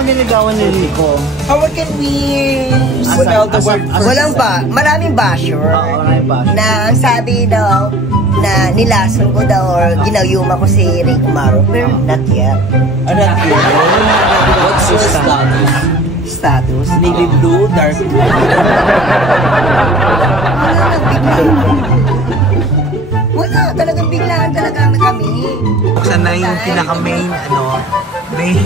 ka niligawan ni Rico? How can we spell the word? Walang ba? Maraming basher. Maraming basher. Na sabi daw, na nilason ko daw or ginayuma ko si Rico Maro. Pero not yet. Not yet. What's your status? Status? Navy blue, dark blue. Wala, talagang biglaan talaga kami. Buksan na yung pinaka-main, main.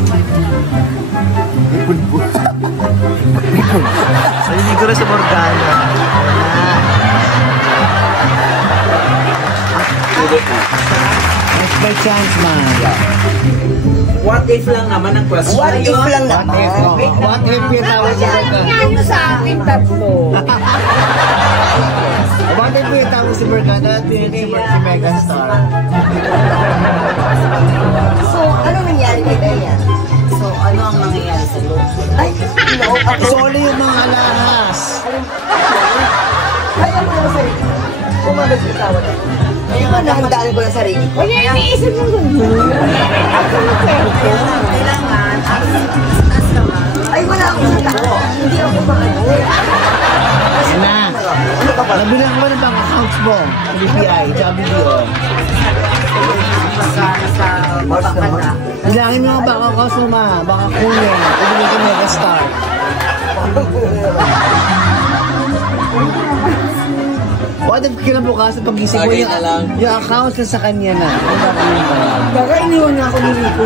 So, hindi ko na sa Morgana. Next by chance, man. What if lang naman ang question? What if lang naman? What if yung tawag si Morgana? Ano sa akin tatlo? What if yung tawag si Morgana at si Megastar? So, ano nangyari kay Bea? So, ano ang nangyayari sa loob? Ay, no, ako. So, ano yung mga alahas? Kaya mo lang sarili. Umabas yung tawag. Kaya nga nahandaan ko lang sarili ko. Kaya iniisip mo gano'n. Ako na kwento. Kailangan, Ay, wala akong tao. Hindi ako makano. Yan na. Nabilang mo na bang accounts mo? BPI, tsaka BDO. sa baba ka na. Bilangin mo nga baka kasuma, baka kunin. Ibigay ka Megastar. What if kinabukasan pag-isip mo yung accounts na sa kanya na? Baka iniwan na ako ni Rico.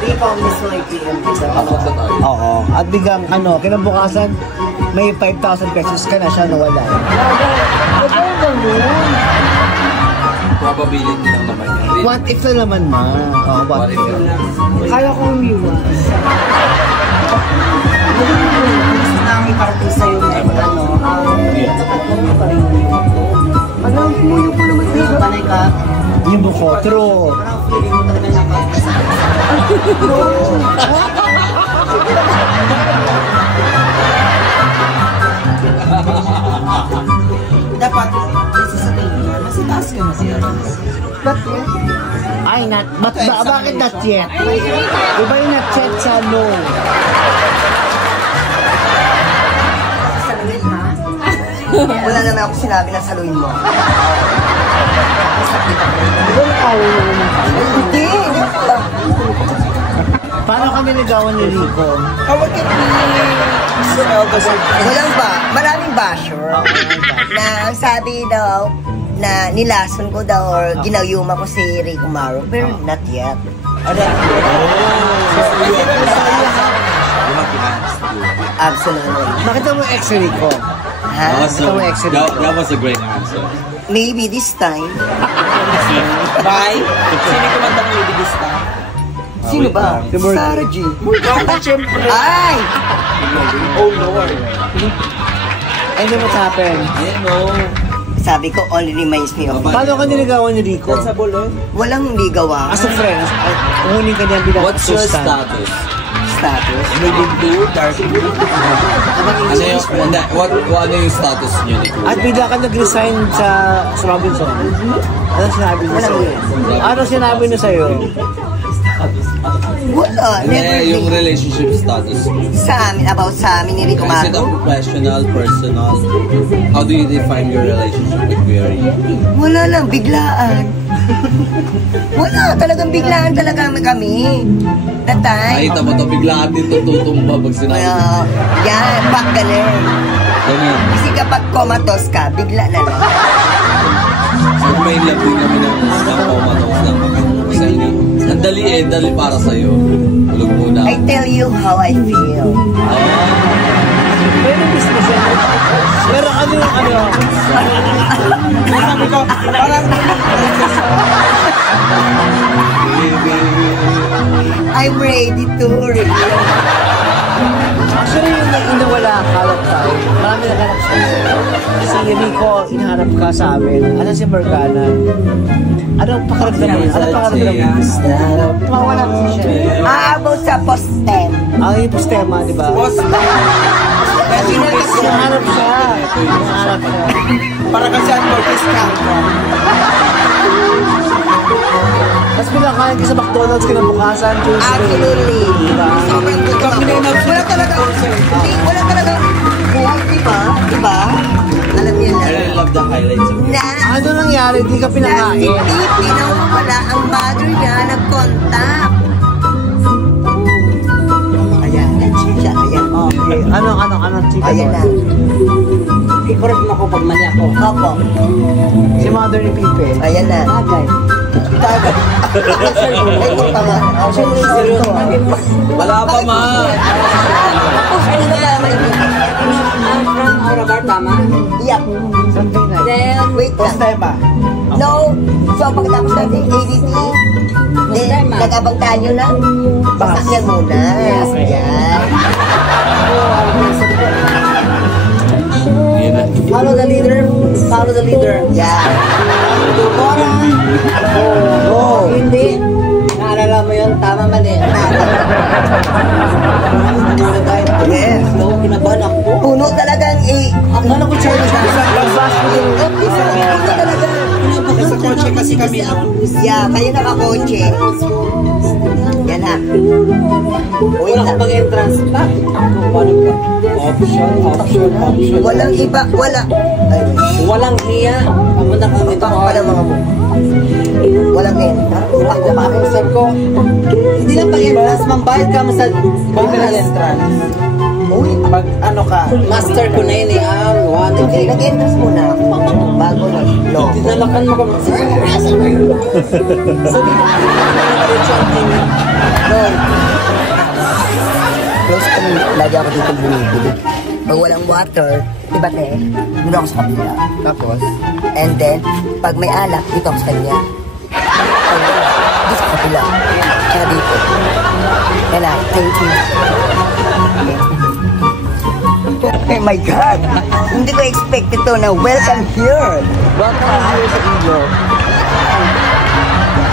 Rico mismo ay PM. Oo. At biglang kinabukasan may 5,000 pesos ka na siya nawala. Huwag kang gano'n. Probability lang naman yan. What if na naman ma? Oo, what if? Kaya ko umiwas. Gusto namin parati sa'yo na Alam mo yung ko naman Rico, panay ka. Yung buko, true. Parang feeling mo talaga nakakasama. Dapat, sa tingin mo, mas itaas ka na siya. Ay, bakit not yet? Iba yung not yet sa no. saluhin, ha? Wala naman ako sinabi na saluhin mo. Hindi, hindi ko lang. Paano kami nagawan ni Rico? How can we spell the word? Walang ba? Maraming basher. Na sabi daw, na nilason ko daw or ginayuma ko si Rico Maro. Pero not yet. Absolutely. Makita mo ex Rico? Ha? Makita mo ex Rico? That was a great answer. Maybe this time. Bye. Sino yung kumanta ng Lady Vista? Sino ba? Sarah G. Siyempre. Ay! Oh Lord. And then what happened? I know. Sabi ko, only reminds me of... Paano ka niligawan ni Rico? Sa bulon. Walang ligawan. As a friend, kunin ka niya bilang What's your assistant. status? Status. Navy blue, dark blue. Ano yung status niyo ni Kuya? At bigla ka nag-resign sa Robinson. Ano sinabi niya sa'yo? Ano sinabi niya sa'yo? Wala. Never Yung been. relationship status niyo. Sa amin, about sa amin ni Rico Is it a Maro. professional, personal? How do you define your relationship with Kuya Rico? Wala lang, biglaan. Wala, talagang biglaan talaga kami. That time. Nakita mo to, biglaan din tutumba pag sinabi. Yan, back galing. Ganun. Kasi kapag comatose ka, bigla na lang. Pag may love din kami ng comatose lang kami. Kasi ang dali para sa'yo. Tulog muna. I tell you how I feel. Pero mismo siya. Pero ano yung Sabi ko, parang I'm ready to reveal. Actually, yung nawala ka, marami naghanap sa'yo. Si Rico, inahanap ka sa amin. Ano si Morgana? Anong pakaramdam mo? Anong pakaramdam mo? Mawala ko siya. About sa post-tem. Ang yung postema, di ba? Inahanap siya. Inahanap siya. para kasi ang Mortis ka. Tapos pinakain ka sa McDonald's kinabukasan, Tuesday. Absolutely. Sobrang gusto ako. Wala talaga. Hindi, wala talaga. Diba? Diba? Alam niyo I really na. love the highlights of it. Na, Ano nangyari? Di ka pinakain. hindi pinawala ang mother niya nag-contact. Ayan, siya, ayan. Okay. Ano, chika Ayan na. doon? Favorite mo ko pag mali ako. Opo. Si mother ni Pipe. Ayan na. Bagay. Tagad. Ay, kung tama. Seryoso. Wala pa, ma. Ano na ba naman ito? From Aura Bar, tama? Yup. Sunday night. Then, Wait First lang. time ba? No. So, pagkatapos natin ADT, then, nag-abang tayo na. Pasakyan muna. Yan. Yun na. follow the leader. Follow the leader. Yan. Tumora. Oh. Hindi. Naalala mo yun? Tama, mali. Yes. Slow, kinabahan ako. Puno talagang Akala ko Chinese na. Nag-fast food yung... Puno talaga. Sa kotse kasi kami ako. Yeah, kayo nakakotse. Yan ha. Wait Wala lang. ka pag-entrance. Bakit? Paano ka? Option. Walang iba, wala. Ay, Walang hiya. Pamunta kami baka wala mga mo. Walang ako bakit? Sir ko, hindi lang pag-entrance, mambayad ka mo sa general entrance. Uy, Pag ano ka, master ko na yun eh, okay, nag-entrance muna ako. Bago na. No. dinalakan mo ka mo. No. Close kami, lagi ako dito bumibili. Pag walang water, diba te? Doon ako sa kabila. Tapos? And then, pag may alak, dito ako sa kanya. Pag wala, dito sa kabila. Kaya dito. Yan na, thank you. Oh my God! Hindi ko expect ito na welcome here. Welcome here sa Ilo.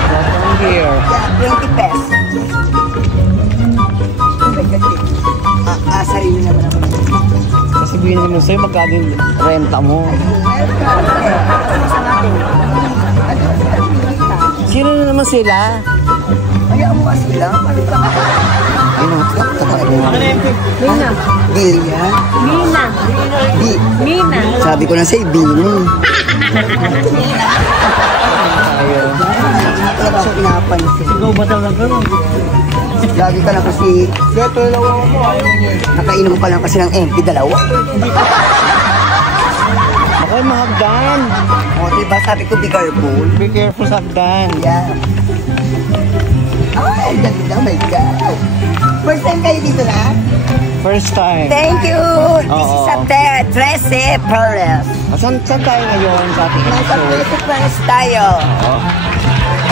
Welcome here. Yeah, 20 pesos. Sarili naman ako. Sasabihin naman sa'yo, magkano yung renta mo. Sino na naman sila? Ayaw mo kasi lang. Mina. Bilya? Mina. Bi. Mina. Sabi ko na sa'yo, Bini. Tayo. Wala ba siyang pinapansin? Ikaw ba talaga? Lagi ka na kasi, nakainom ka lang kasi ng MP, dalawa. Ako'y mahagdan. O, diba sabi ko, be careful. Be careful sa hagdan. Yeah. Ay, ganda, my God. First time kayo dito na? First time. Thank you. This is Oo. a Trece Perez. Saan tayo ngayon sa ating Nasa episode? Trece Perez tayo.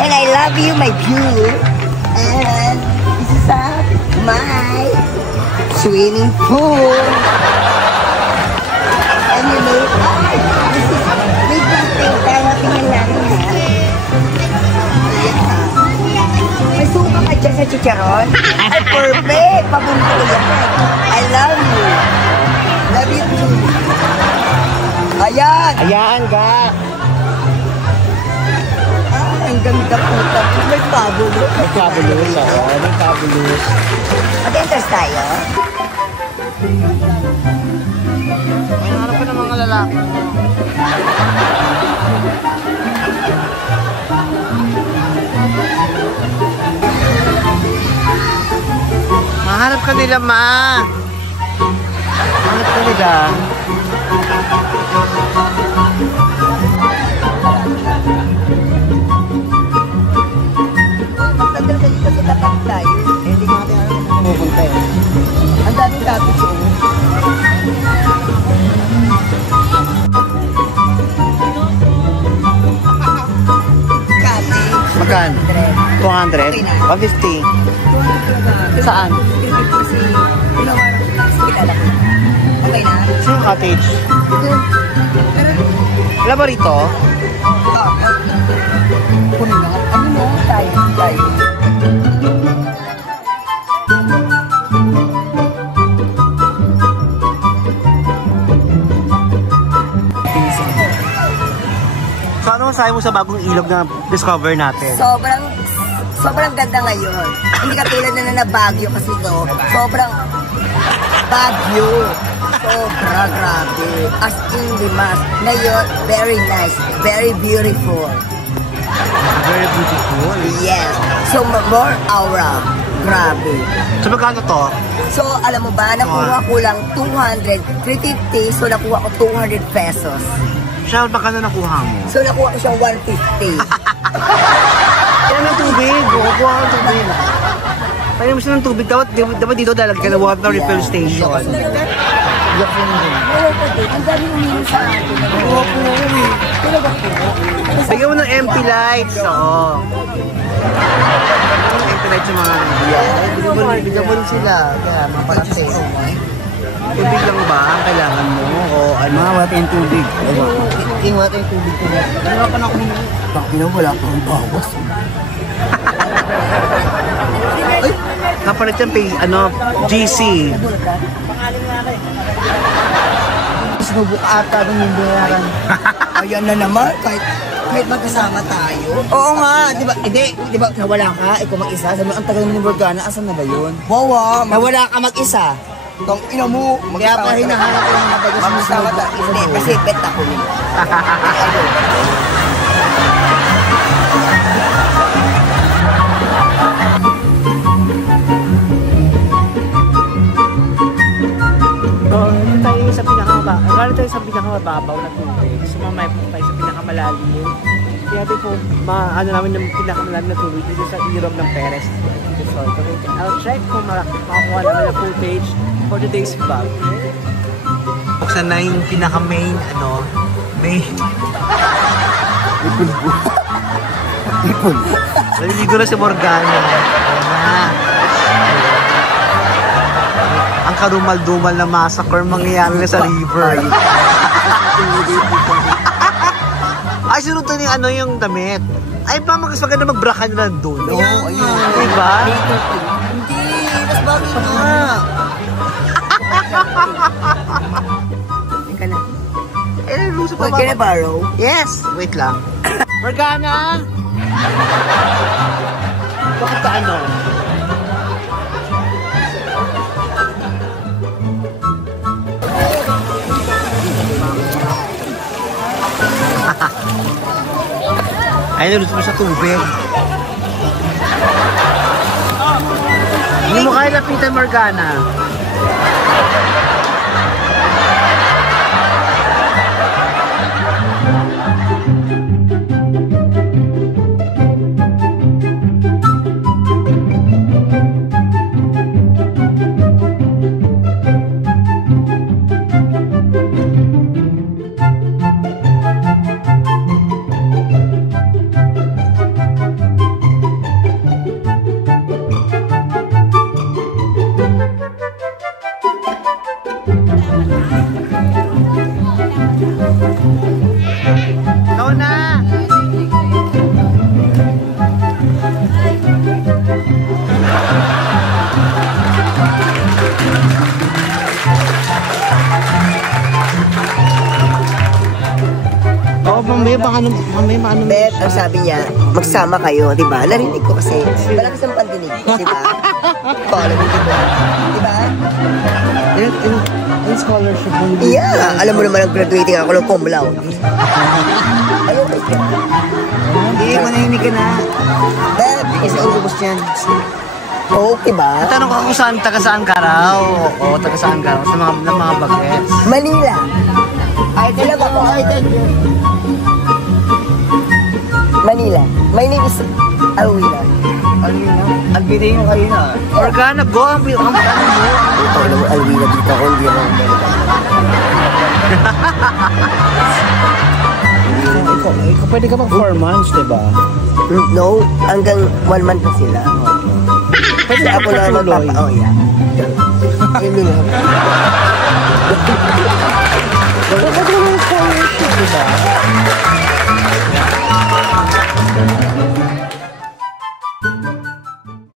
And I love you, my beauty. And this is my swimming pool. And you know, this is big thing. Kaya tingnan natin ha. Yeah. May suka ka dyan sa chicharon? Ay, perfect! Pabunto ko yan. I love you. Love you too. Ayan! Ayan ka. Ay, ang ganda puta. May fabulous. May fabulous ako. May fabulous. Mag-enters tayo. May hanap ka ng mga lalaki. Mahanap ka nila, ma. Mahanap ka nila. Magtagal ka dito sa tapat tayo. Eh, hindi ko natin alam kung pupunta eh. Ang daming topics eh. Kati. Magkan? 200? 150? Saan? Kasi, pinawaran ko lang sa kilala ko. Okay na? Sino cottage? Wala ba rito? Kunin na. Ano mo? Tayo. So ano masabi mo sa bagong ilog na discover natin? Sobrang sobrang ganda ngayon. Hindi katulad na Baguio kasi ito, sobrang Baguio. Sobra, grabe. As in limas. Ngayon, very nice. Very beautiful. Very beautiful. Yeah. So, more aura. Grabe. So, magkano to? So, alam mo ba, nakuha ko lang 200, 350, so nakuha ko 200 pesos. Siya, magkano nakuha mo? So, nakuha ko siyang 150. Kaya ng tubig. Kukuha ka ng tubig. Kaya mo siya ng tubig. Dapat dito dalag ka na water refill station. Oo, pati. Ang dami uminom sa akin. Oo, talaga po. Bigyan mo ng MP lights. Oo. MP lights yung mga bigyan mo rin sila. Kaya, mga parating. Tubig lang ba ang kailangan mo? O ano? Wala tayong tubig. King, wala tayong tubig. Ano ka na kung bakit wala pa ang bawas? Ay, kapalit yan GC. Sinubo ka ata nung yung binayaran. Ayan na naman, kahit magkasama tayo. Oo nga, di ba? Di ba nawala ka? Ikaw mag-isa? Sabi mo, ang tagal mo ni Morgana, asan na ba yun? Wawa, nawala ka mag-isa. Tong ina mo, kaya pa hinahanap ko yung matagal sa mag-isama tayo. Hindi, kasi bet ako yun. Galing tayo sa pinakamababaw na tubig. So mamaya po tayo sa pinakamalalim. Kaya po, ano namin ng pinakamalalim na tubig dito sa Irom ng Perez. So, I'll check kung makakuha namin na footage for today's vlog. Buksan na yung pinaka-main, main. Ipon. Naliligo na si Morgana. Ang karumal-dumal na massacre mangyayari na sa river. Ay, sunod to yung damit. Ay, ba, mas maganda mag-bra ka na doon. Oo, ayun. Diba? Hindi, mas bagay nga. Teka na. Luso pa Can I borrow? Yes! Wait lang. Morgana! Bakit ka Ay, naluto mo sa tubig. Hindi mo kaya lapitan, Morgana. Ikaw na! Oo, mamaya baka Bet, ang sabi niya, magsama kayo, di ba? Narinig ko kasi, malakas ang pandinig ko, di ba? Follow me, di ba? Di ba? In scholarship mo. Yeah, alam mo naman, graduating ako ng cum laude. Ayun, wait ka. Hindi, manahimik ka na. Bet, Kasi ubos yan. oo, di ba? Natanong ko kung saan, taga-saan ka raw. Oo, taga-saan ka raw. Sa mga bagets. Manila. Ay, alam ako, Manila. My name is Alwina. Alvina yung kayo na. Morgana, go! Ang ano mo? Ito naman Alwina dito ako, hindi naman Ikaw pwede ka mag 4 months, diba? No, hanggang 1 month na sila. Kasi ako na Tuloy. oh yeah. Ayun na. Bakit naman scholarship, diba?